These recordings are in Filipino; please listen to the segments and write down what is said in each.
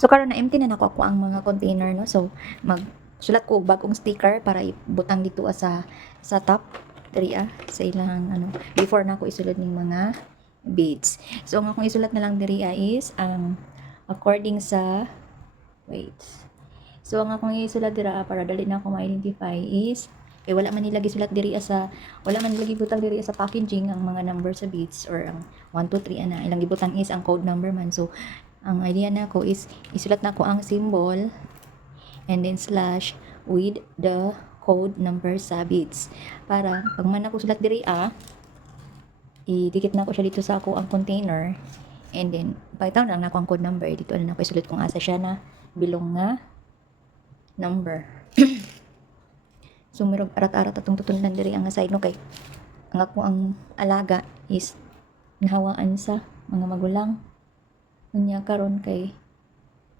So karon na empty na nako ako ang mga container no. So sulat ko bagong sticker para ibutang dito sa top diri sa ilang ano before na ako isulod ning mga beads. So ang akong isulat na lang diri is ang according sa wait. So ang akong isulat dira para dali na ako ma-identify is kay wala man nilagi sulat diri wala man nilagi butang diri sa packaging ang mga number sa beads or ang 1 2 3 ana ilang gibutang is ang code number man. So ang idea na ko is isulat na ko ang symbol and then slash with the code number sa beads para pag man ako sulat diri idikit na ko siya dito sa ako ang container and then pakitaw na lang na ako ang code number dito na ako isulat kung asa siya na bilong nga number. So mirog arat-arat atong tutunan diri ang side no kay ang ako ang alaga is nahawaan sa mga magulang unya karon kay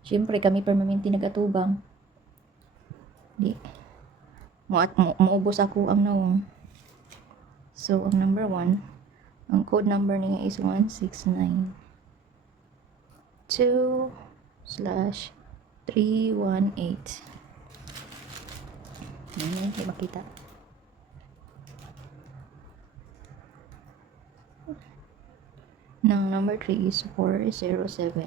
syempre kami permanente nagatubang di maubos ako ang nawong. So ang number 1 ang code number niya is 169 2/318. Hindi makita. Ng number 3 is 407.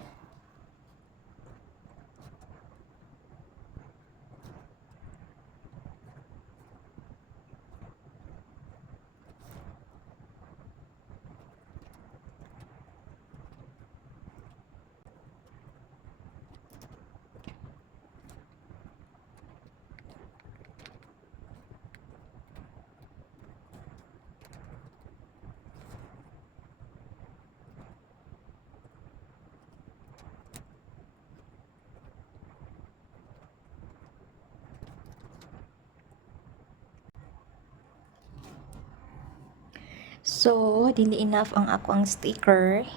So, dili enough ang ako ang sticker.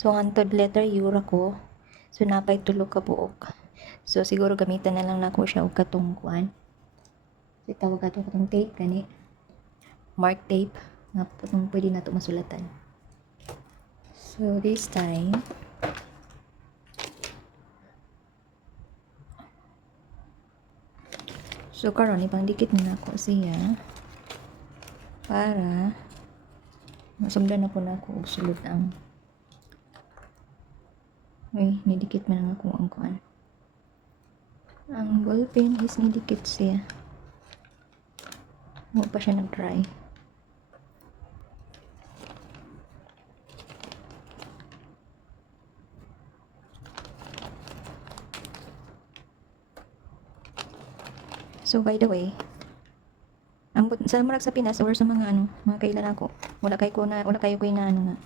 So, ang third letter U ra ko. So, napay tulo ka buok. So, siguro gamitan na lang nako siya og katong kuan. So, tawag ato katong tape gani. Mark tape nga katong pwede nato masulatan. So, this time so karon ipang dikit na ako siya para masugdan na po na ako og sulod ang nidikit man lang ako ang kuan. Ang ballpen is nidikit siya. Mo pa siya nag-dry. So by the way, ang sa marag sa Pinas or sa mga mga kailan ako wala kayo ko na nga na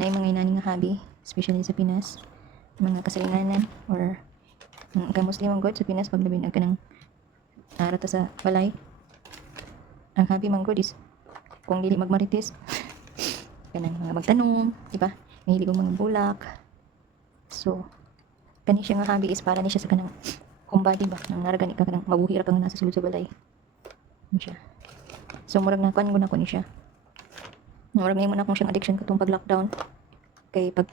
yung mga inani nga hobby especially sa Pinas mga kasalinganan or mga Muslim ang god sa Pinas pag labi nagkanang arata sa balay ang hobby man god is kung dili magmarites kanang mga magtanom diba mahilig og mga bulak so kani siya nga hobby is para ni siya sa kanang kumbadi ba nang naragani ka kanang mabuhi ra kang nasa sulod sa balay siya. So murag na kuan ko ni siya. Murag na mo na akong siyang addiction katong pag-lockdown. Kay pag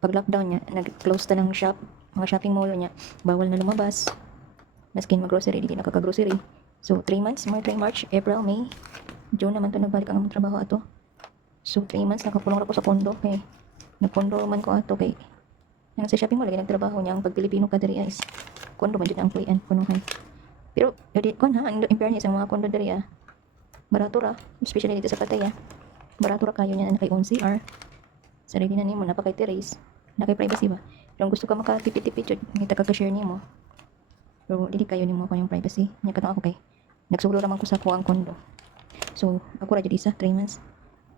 lockdown niya, nag-close ta ng shop, mga shopping mall niya, bawal na lumabas. Maskin mag-grocery, dili nakaka-grocery. So 3 months, March, April, May, June naman to nagbalik ang trabaho ato. So 3 months nakakulong ra ko sa kondo kay nagkondo man ko ato kay yang sa shopping mall lagi nagtrabaho niya ang pag Pilipino ka diri is kondo man jud ang kuyan kunuhan. Pero yun kon ha, in fairness ang mga kondo diri barato ra, especially dito sa Pattaya. Barato ra kayo niya na kay ONCR. Sarili na nimo napakay terrace, na kay privacy ba. Pero gusto ka makatipid-tipid jud, ngita ka share nimo. Pero dili kayo nimo ko yung privacy. Nya katong ako kay nagsulo ra man ko sa kuang kondo. So ako ra jud isa 3 months.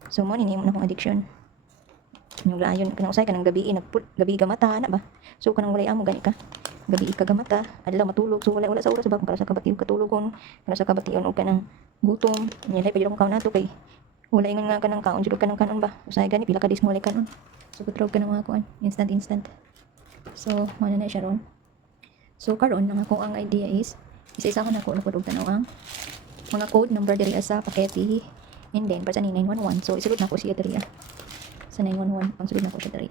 So mo ni nimo na akong addiction. Yung layon kanang usay kanang gabi gabi gamata na ba. So kanang walay amo gani ka. Gabi ka gamata, adlaw matulog. So wala sa oras ba kung sa kabatiyon katulugon, kana sa kabatiyon og kanang gutom. Nya lay pagiro kaon nato kay wala ingon nga kanang kaon jud kanang kanon ba. Usay gani pila ka days mo walay kanon. So kutrog ka ng mga kuan, instant. So mo na siya ron. So karon ang ako ang idea is isa-isa ko na ko napud og tanaw ang mga code number diri sa pakete. And then para sa 911. So isulod na ko siya diri sa 911 pang sulod na ko siya diri.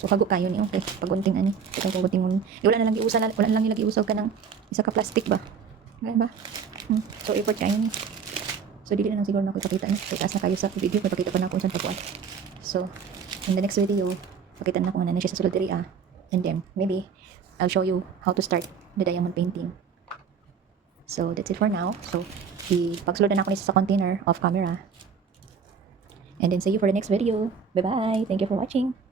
So Ukago kayo ni okay. Pagunting ani. Kaya pagunting mo. Wala na lang wala na lang ilagi usog ka ng isa ka plastic ba. Ganun ba? So effort kayo ni. So dili na lang siguro na ako ipakita ni. Kaya taas na kayo sa video kung pakita ko na kung saan pagkuhan. So in the next video, pakita na ko na siya sa sulod diri and then maybe I'll show you how to start the diamond painting. So that's it for now. So pagsulod na ako ni sa container off camera. And then see you for the next video. Bye bye. Thank you for watching.